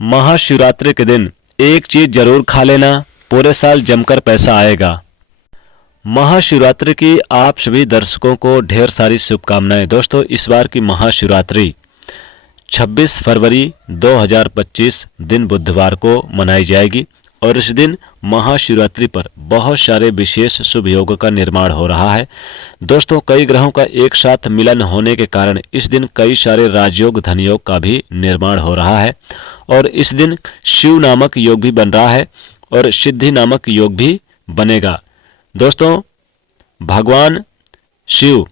महाशिवरात्रि के दिन एक चीज जरूर खा लेना, पूरे साल जमकर पैसा आएगा। महाशिवरात्रि की आप सभी दर्शकों को ढेर सारी शुभकामनाएं। दोस्तों, इस बार की महाशिवरात्रि 26 फरवरी 2025 दिन बुधवार को मनाई जाएगी और इस दिन महाशिवरात्रि पर बहुत सारे विशेष शुभ योगों का निर्माण हो रहा है। दोस्तों, कई ग्रहों का एक साथ मिलन होने के कारण इस दिन कई सारे राजयोग धन योग का भी निर्माण हो रहा है और इस दिन शिव नामक योग भी बन रहा है और सिद्धि नामक योग भी बनेगा। दोस्तों, भगवान शिव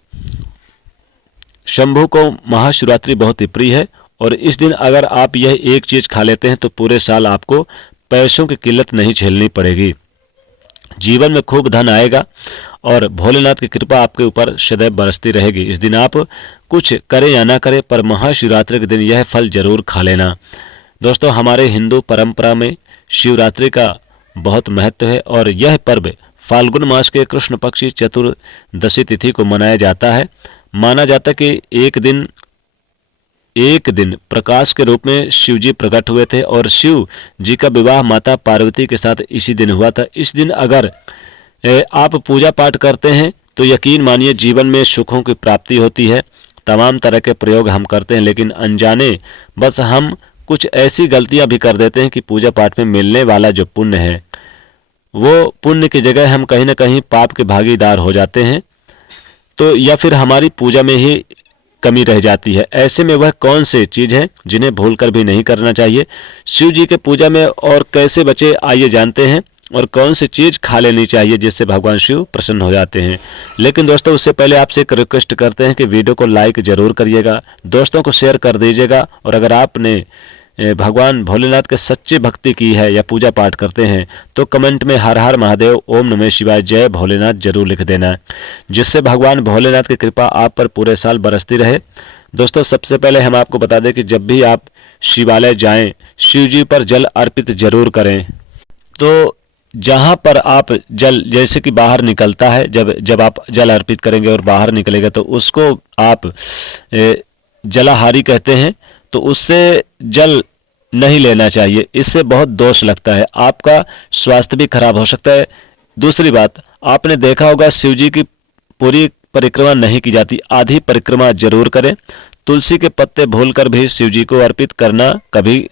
शंभु को महाशिवरात्रि बहुत ही प्रिय है और इस दिन अगर आप यह एक चीज खा लेते हैं तो पूरे साल आपको पैसों की किल्लत नहीं झेलनी पड़ेगी, जीवन में खूब धन आएगा और भोलेनाथ की कृपा आपके ऊपर सदैव बरसती रहेगी। इस दिन आप कुछ करें या ना करें पर महाशिवरात्रि के दिन यह फल जरूर खा लेना। दोस्तों, हमारे हिंदू परंपरा में शिवरात्रि का बहुत महत्व है और यह पर्व फाल्गुन मास के कृष्ण पक्षी चतुर्दशी तिथि को मनाया जाता है। माना जाता है कि एक दिन प्रकाश के रूप में शिव जी प्रकट हुए थे और शिव जी का विवाह माता पार्वती के साथ इसी दिन हुआ था। इस दिन अगर आप पूजा पाठ करते हैं तो यकीन मानिए जीवन में सुखों की प्राप्ति होती है। तमाम तरह के प्रयोग हम करते हैं लेकिन अनजाने बस हम कुछ ऐसी गलतियां भी कर देते हैं कि पूजा पाठ में मिलने वाला जो पुण्य है वो पुण्य की जगह हम कहीं ना कहीं पाप के भागीदार हो जाते हैं, तो या फिर हमारी पूजा में ही कमी रह जाती है। ऐसे में वह कौन सी चीज है जिन्हें भूलकर भी नहीं करना चाहिए। शिव जी के पूजा में और कैसे बचे आइए जानते हैं और कौन सी चीज खा लेनी चाहिए जिससे भगवान शिव प्रसन्न हो जाते हैं। लेकिन दोस्तों, उससे पहले आपसे एक रिक्वेस्ट करते हैं कि वीडियो को लाइक जरूर करिएगा, दोस्तों को शेयर कर दीजिएगा और अगर आपने भगवान भोलेनाथ के सच्ची भक्ति की है या पूजा पाठ करते हैं तो कमेंट में हर हर महादेव, ओम नमः शिवाय, जय भोलेनाथ जरूर लिख देना, जिससे भगवान भोलेनाथ की कृपा आप पर पूरे साल बरसती रहे। दोस्तों, सबसे पहले हम आपको बता दें कि जब भी आप शिवालय जाएं, शिव जी पर जल अर्पित जरूर करें। तो जहां पर आप जल जैसे कि बाहर निकलता है, जब आप जल अर्पित करेंगे और बाहर निकलेगा तो उसको आप जलाहारी कहते हैं, तो उससे जल नहीं लेना चाहिए, इससे बहुत दोष लगता है, आपका स्वास्थ्य भी खराब हो सकता है। दूसरी बात, आपने देखा होगा शिव जी की पूरी परिक्रमा नहीं की जाती, आधी परिक्रमा जरूर करें। तुलसी के पत्ते भूलकर भी शिव जी को अर्पित करना कभी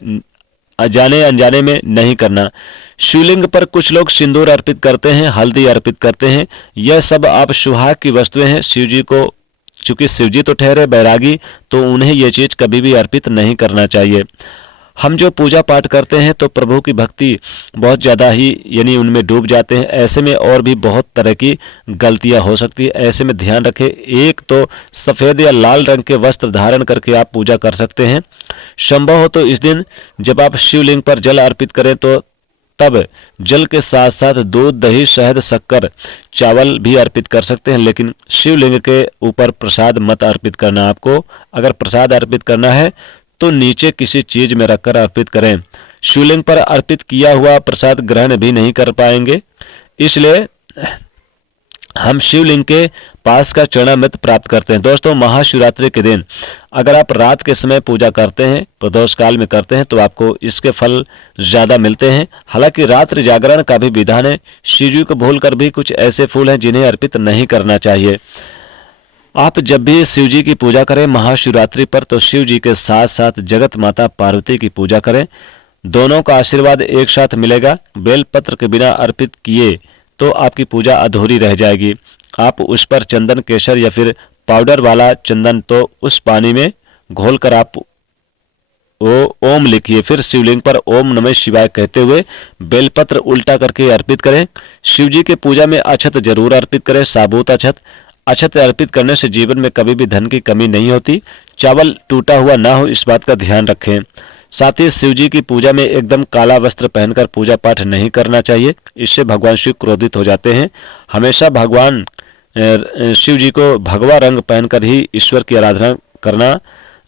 जाने अनजाने में नहीं करना। शिवलिंग पर कुछ लोग सिंदूर अर्पित करते हैं, हल्दी अर्पित करते हैं, यह सब आप सुहाग की वस्तुएं हैं। शिव जी को चूंकि शिव जी तो ठहरे बैरागी, तो उन्हें यह चीज कभी भी अर्पित नहीं करना चाहिए। हम जो पूजा पाठ करते हैं तो प्रभु की भक्ति बहुत ज़्यादा ही यानी उनमें डूब जाते हैं, ऐसे में और भी बहुत तरह की गलतियां हो सकती है। ऐसे में ध्यान रखें, एक तो सफ़ेद या लाल रंग के वस्त्र धारण करके आप पूजा कर सकते हैं। संभव हो तो इस दिन जब आप शिवलिंग पर जल अर्पित करें तो तब जल के साथ साथ दूध, दही, शहद, शक्कर, चावल भी अर्पित कर सकते हैं, लेकिन शिवलिंग के ऊपर प्रसाद मत अर्पित करना। आपको अगर प्रसाद अर्पित करना है तो नीचे किसी चीज में रखकर अर्पित करें। शिवलिंग पर अर्पित किया हुआ प्रसाद ग्रहण भी नहीं कर पाएंगे, इसलिए हम शिवलिंग के पास का चरणामृत प्राप्त करते हैं। दोस्तों, महाशिवरात्रि के दिन अगर आप रात के समय पूजा करते हैं, प्रदोष काल में करते हैं, तो आपको इसके फल ज्यादा मिलते हैं। हालांकि रात्रि जागरण का भी विधान है। शिव जी को भूलकर भी कुछ ऐसे फूल हैं जिन्हें अर्पित नहीं करना चाहिए। आप जब भी शिव जी की पूजा करें महाशिवरात्रि पर तो शिव जी के साथ साथ जगत माता पार्वती की पूजा करें, दोनों का आशीर्वाद एक साथ मिलेगा। बेलपत्र के बिना अर्पित किए तो आपकी पूजा अधूरी रह जाएगी। आप उस पर चंदन, केसर या फिर पाउडर वाला चंदन तो उस पानी में घोलकर आप ओम लिखिए, फिर शिवलिंग पर ओम नमः शिवाय कहते हुए बेलपत्र उल्टा करके अर्पित करें। शिव जी के पूजा में अक्षत जरूर अर्पित करें, साबुत अक्षत अर्पित करने से जीवन में कभी भी धन की कमी नहीं होती। चावल टूटा हुआ ना हो, इस बात का ध्यान रखें। साथ ही शिव जी की पूजा में एकदम काला वस्त्र पहनकर पूजा पाठ नहीं करना चाहिए, इससे भगवान शिव क्रोधित हो जाते हैं। हमेशा भगवान शिव जी को भगवा रंग पहनकर ही ईश्वर की आराधना करना,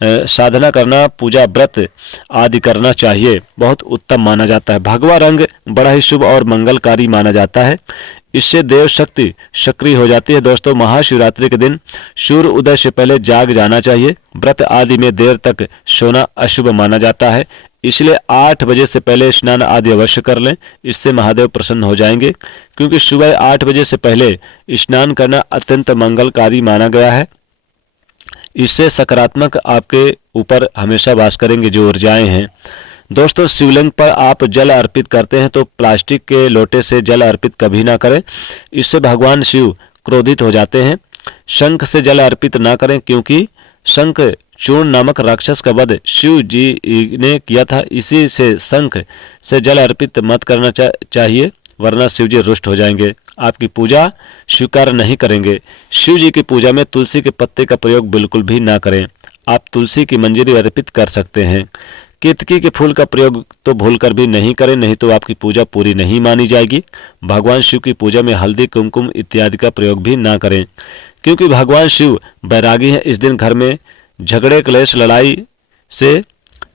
साधना करना, पूजा व्रत आदि करना चाहिए, बहुत उत्तम माना जाता है। भगवा रंग बड़ा ही शुभ और मंगलकारी माना जाता है, इससे देव शक्ति सक्रिय हो जाती है। दोस्तों, महाशिवरात्रि के दिन सूर्य उदय से पहले जाग जाना चाहिए। व्रत आदि में देर तक सोना अशुभ माना जाता है, इसलिए 8 बजे से पहले स्नान आदि अवश्य कर लें, इससे महादेव प्रसन्न हो जाएंगे। क्योंकि सुबह 8 बजे से पहले स्नान करना अत्यंत मंगलकारी माना गया है। इससे सकारात्मक आपके ऊपर हमेशा वास करेंगे जो ऊर्जाएं हैं। दोस्तों, शिवलिंग पर आप जल अर्पित करते हैं तो प्लास्टिक के लोटे से जल अर्पित कभी ना करें, इससे भगवान शिव क्रोधित हो जाते हैं। शंख से जल अर्पित ना करें, क्योंकि शंख चूर्ण नामक राक्षस का वध शिव जी ने किया था। इसी से शंख से जल अर्पित मत करना चाहिए, वरना शिव जी रुष्ट हो जाएंगे, आपकी पूजा स्वीकार नहीं करेंगे। शिव जी की पूजा में तुलसी के पत्ते का प्रयोग बिल्कुल भी ना करें। आप तुलसी की मंजरी अर्पित कर सकते हैं। केतकी के फूल का प्रयोग तो भूलकर भी नहीं करें, नहीं तो आपकी पूजा पूरी नहीं मानी जाएगी। भगवान शिव की पूजा में हल्दी, कुमकुम इत्यादि का प्रयोग भी ना करें, क्योंकि भगवान शिव बैरागी हैं। इस दिन घर में झगड़े, क्लेश, लड़ाई से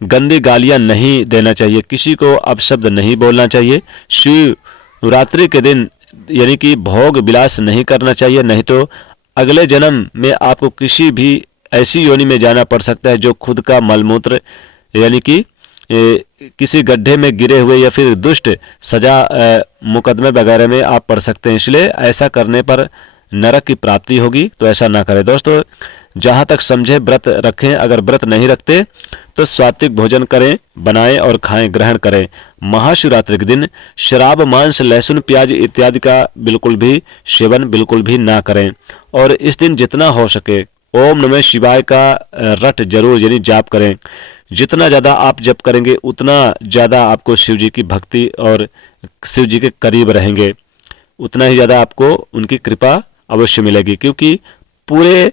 गंदी गालियां नहीं देना चाहिए, किसी को अपशब्द नहीं बोलना चाहिए। शिवरात्रि के दिन यानी कि भोग विलास नहीं करना चाहिए, नहीं तो अगले जन्म में आपको किसी भी ऐसी योनि में जाना पड़ सकता है जो खुद का मलमूत्र यानी कि किसी गड्ढे में गिरे हुए या फिर दुष्ट सजा मुकदमे वगैरह में आप पड़ सकते हैं। इसलिए ऐसा करने पर नरक की प्राप्ति होगी, तो ऐसा ना करें। दोस्तों, जहाँ तक समझे व्रत रखें, अगर व्रत नहीं रखते तो सात्विक भोजन करें, बनाएं और खाएं, ग्रहण करें। महाशिवरात्रि के दिन शराब, मांस, लहसुन, प्याज इत्यादि का बिल्कुल भी सेवन बिल्कुल भी ना करें। और इस दिन जितना हो सके ओम नमः शिवाय का रट जरूर यानी जाप करें। जितना ज़्यादा आप जप करेंगे उतना ज़्यादा आपको शिव जी की भक्ति और शिव जी के करीब रहेंगे, उतना ही ज़्यादा आपको उनकी कृपा अवश्य मिलेगी। क्योंकि पूरे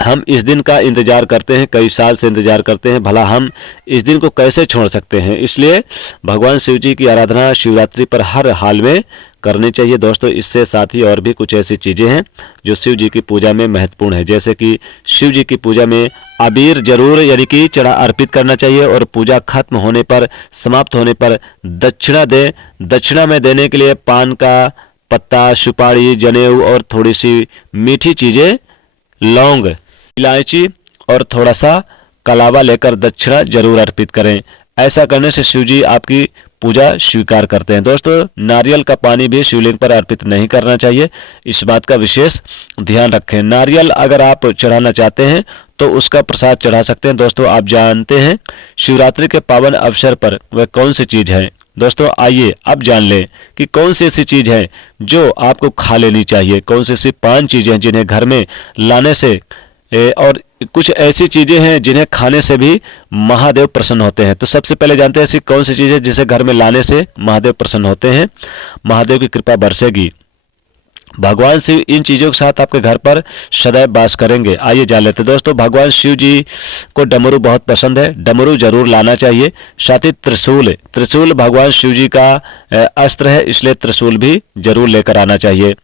हम इस दिन का इंतजार करते हैं, कई साल से इंतजार करते हैं, भला हम इस दिन को कैसे छोड़ सकते हैं। इसलिए भगवान शिव जी की आराधना शिवरात्रि पर हर हाल में करनी चाहिए। दोस्तों, इससे साथ ही और भी कुछ ऐसी चीज़ें हैं जो शिव जी की पूजा में महत्वपूर्ण है, जैसे कि शिव जी की पूजा में अबीर जरूर यानी कि चढ़ा अर्पित करना चाहिए, और पूजा खत्म होने पर, समाप्त होने पर दक्षिणा दें। दक्षिणा में देने के लिए पान का पत्ता, सुपारी, जनेऊ और थोड़ी सी मीठी चीज़ें, लौंग, इलायची और थोड़ा सा कलावा लेकर दक्षिणा जरूर अर्पित करें। ऐसा करने से शिव जी आपकी पूजा स्वीकार करते हैं। दोस्तों, नारियल का पानी भी शिवलिंग पर अर्पित नहीं करना चाहिए, इस बात का विशेष ध्यान रखें। नारियल अगर आप चढ़ाना चाहते हैं तो उसका प्रसाद चढ़ा सकते हैं। दोस्तों, आप जानते हैं शिवरात्रि के पावन अवसर पर वह कौन सी चीज़ है? दोस्तों, आइए अब जान लें कि कौन सी ऐसी चीज़ है जो आपको खा लेनी चाहिए, कौन सी ऐसी 5 चीज़ें हैं जिन्हें घर में लाने से और कुछ ऐसी चीज़ें हैं जिन्हें खाने से भी महादेव प्रसन्न होते हैं। तो सबसे पहले जानते हैं ऐसी कौन सी चीज़ है जिसे घर में लाने से महादेव प्रसन्न होते हैं, महादेव की कृपा बरसेगी। भगवान शिव इन चीज़ों के साथ आपके घर पर सदैव वास करेंगे। आइए जान लेते हैं। दोस्तों, भगवान शिव जी को डमरू बहुत पसंद है, डमरू जरूर लाना चाहिए। साथ ही त्रिशूल, त्रिशूल भगवान शिव जी का अस्त्र है, इसलिए त्रिशूल भी जरूर लेकर आना चाहिए।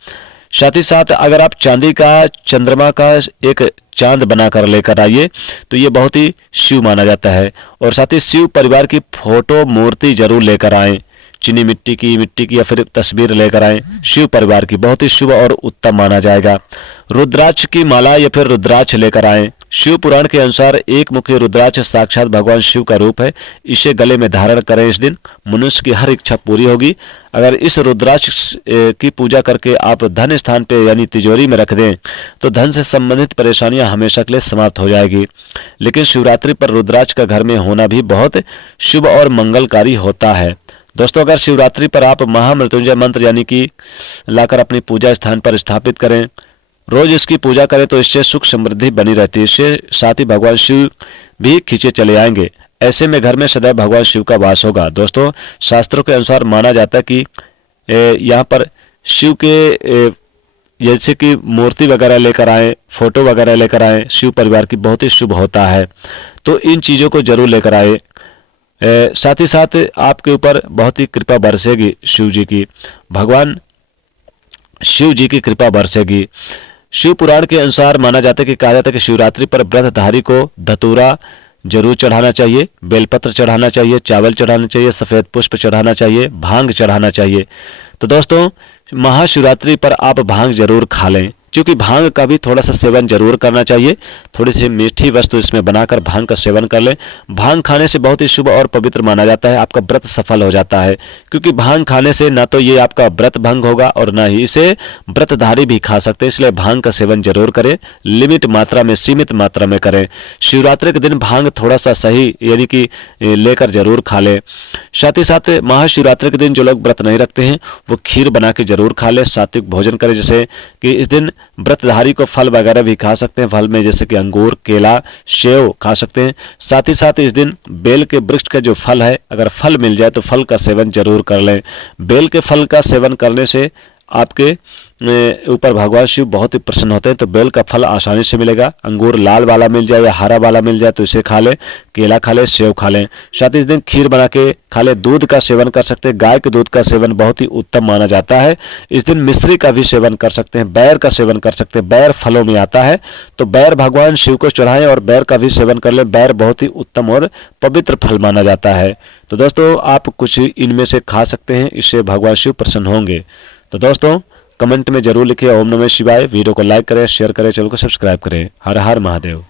साथ ही साथ अगर आप चांदी का चंद्रमा का एक चांद बनाकर लेकर आइए तो ये बहुत ही शिव माना जाता है। और साथ ही शिव परिवार की फोटो, मूर्ति जरूर लेकर आएं, चीनी मिट्टी की या फिर तस्वीर लेकर आएं। शिव परिवार की बहुत ही शुभ और उत्तम माना जाएगा। रुद्राक्ष की माला या फिर रुद्राक्ष लेकर आएं। शिव पुराण के अनुसार एक मुखी रुद्राक्ष साक्षात भगवान शिव का रूप है, इसे गले में धारण करें। इस दिन मनुष्य की हर इच्छा पूरी होगी। अगर इस रुद्राक्ष की पूजा करके आप धन स्थान पे यानी तिजोरी में रख दें तो धन से संबंधित परेशानियां हमेशा के लिए समाप्त हो जाएगी। लेकिन शिवरात्रि पर रुद्राक्ष का घर में होना भी बहुत शुभ और मंगलकारी होता है। दोस्तों, अगर शिवरात्रि पर आप महामृत्युंजय मंत्र यानी कि लाकर अपनी पूजा स्थान पर स्थापित करें, रोज इसकी पूजा करें तो इससे सुख समृद्धि बनी रहती है। इससे साथ ही भगवान शिव भी खींचे चले आएंगे। ऐसे में घर में सदैव भगवान शिव का वास होगा। दोस्तों, शास्त्रों के अनुसार माना जाता है कि यहाँ पर शिव के जैसे कि मूर्ति वगैरह लेकर आए, फोटो वगैरह लेकर आए, शिव परिवार की बहुत ही शुभ होता है। तो इन चीज़ों को जरूर लेकर आए। साथ ही साथ आपके ऊपर बहुत ही कृपा बरसेगी शिव जी की, भगवान शिव जी की कृपा बरसेगी। शिव पुराण के अनुसार माना जाता है कि कहा जाता है कि शिवरात्रि पर व्रतधारी को धतूरा जरूर चढ़ाना चाहिए, बेलपत्र चढ़ाना चाहिए, चावल चढ़ाना चाहिए, सफ़ेद पुष्प चढ़ाना चाहिए, भांग चढ़ाना चाहिए। तो दोस्तों, महाशिवरात्रि पर आप भांग जरूर खा लें, क्योंकि भांग का भी थोड़ा सा सेवन जरूर करना चाहिए। थोड़ी सी मीठी वस्तु इसमें बनाकर भांग का सेवन कर लें। भांग खाने से बहुत ही शुभ और पवित्र माना जाता है, आपका व्रत सफल हो जाता है। क्योंकि भांग खाने से ना तो ये आपका व्रत भंग होगा और ना ही इसे व्रतधारी भी खा सकते हैं, इसलिए भांग का सेवन जरूर करें, लिमिट मात्रा में, सीमित मात्रा में करें। शिवरात्रि के दिन भांग थोड़ा सा सही यानी कि लेकर जरूर खा लें। साथ ही साथ महाशिवरात्रि के दिन जो लोग व्रत नहीं रखते हैं वो खीर बना के जरूर खा लें, सात्विक भोजन करें। जैसे कि इस दिन व्रतधारी को फल वगैरह भी खा सकते हैं, फल में जैसे कि अंगूर, केला, सेव खा सकते हैं। साथ ही साथ इस दिन बेल के वृक्ष का जो फल है, अगर फल मिल जाए तो फल का सेवन जरूर कर लें। बेल के फल का सेवन करने से आपके ऊपर भगवान शिव बहुत ही प्रसन्न होते हैं। तो बेल का फल आसानी से मिलेगा। अंगूर लाल वाला मिल जाए या हरा वाला मिल जाए तो इसे खा लें, केला खा लें, सेव खा लें। साथ ही इस दिन खीर बना के खा लें। दूध का सेवन कर सकते हैं, गाय के दूध का सेवन बहुत ही उत्तम माना जाता है। इस दिन मिश्री का भी सेवन कर सकते हैं, बैर का सेवन कर सकते हैं, बैर फलों में आता है तो बैर भगवान शिव को चढ़ाएं और बैर का भी सेवन कर लें। बैर बहुत ही उत्तम और पवित्र फल माना जाता है। तो दोस्तों आप कुछ इनमें से खा सकते हैं, इससे भगवान शिव प्रसन्न होंगे। तो दोस्तों कमेंट में जरूर लिखिए ओम नमः शिवाय। वीडियो को लाइक करें, शेयर करें, चैनल को सब्सक्राइब करें। हर हर महादेव।